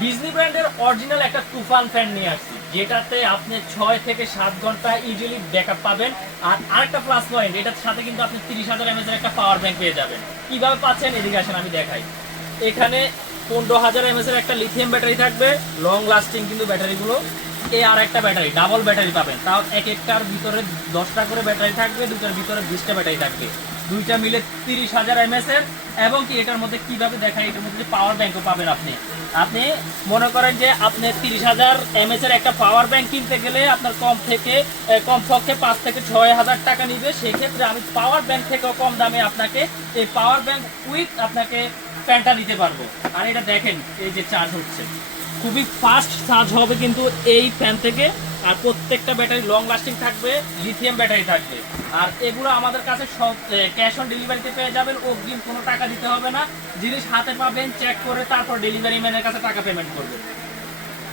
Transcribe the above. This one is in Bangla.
ডিজনি ব্র্যান্ডের অরিজিনাল একটা তুফান ফ্যান নিয়ে আসছি, যেটাতে আপনি 6 থেকে 7 ঘন্টা ইজিলি ব্যাকআপ পাবেন। আর আরেকটা প্লাস পয়েন্ট, এটার সাথে কিন্তু আপনি 30,000 mAh এর একটা পাওয়ার ব্যাংক পেয়ে যাবেন। কিভাবে পাচ্ছেন, এদিকে আসেন আমি দেখাই। এখানে 15,000 mAh এর একটা লিথিয়াম ব্যাটারি থাকবে, লং লাস্টিং কিন্তু ব্যাটারিগুলো। এই আর একটা ব্যাটারি, ডাবল ব্যাটারি পাবেন, তাও এক একটার ভিতরে 10টা করে ব্যাটারি থাকবে, দুটার ভিতরে 20টা ব্যাটারি থাকবে, দুইটা মিলে 30,000 mAh এর। এবং কি এটার মধ্যে কিভাবে দেখাই, এটার মধ্যে পাওয়ার ব্যাংকও পাবেন। আপনি আপনি মনে করেন যে আপনি 30,000 mAh এর একটা পাওয়ার ব্যাংক কিনতে গেলে আপনার কমপক্ষে 5 থেকে 6,000 টাকা নিবে। সেক্ষেত্রে আমি পাওয়ার ব্যাংক থেকেও কম দামে আপনাকে এই পাওয়ার ব্যাংক উইথ আপনাকে ফ্যানটা দিতে পারবো। আর এটা দেখেন, এই যে চার্জ হচ্ছে, খুবই ফাস্ট চার্জ হবে কিন্তু এই ফ্যান থেকে। আর প্রত্যেকটা ব্যাটারি লং লাস্টিং থাকবে, লিথিয়াম ব্যাটারি থাকবে। আর এগুলো আমাদের কাছে সব ক্যাশ অন ডেলিভারিতে পেয়ে যাবেন, অগ্রিম কোনো টাকা দিতে হবে না। জিনিস হাতে পাবেন, চেক করে তারপর ডেলিভারি ম্যানের কাছে টাকা পেমেন্ট করবেন।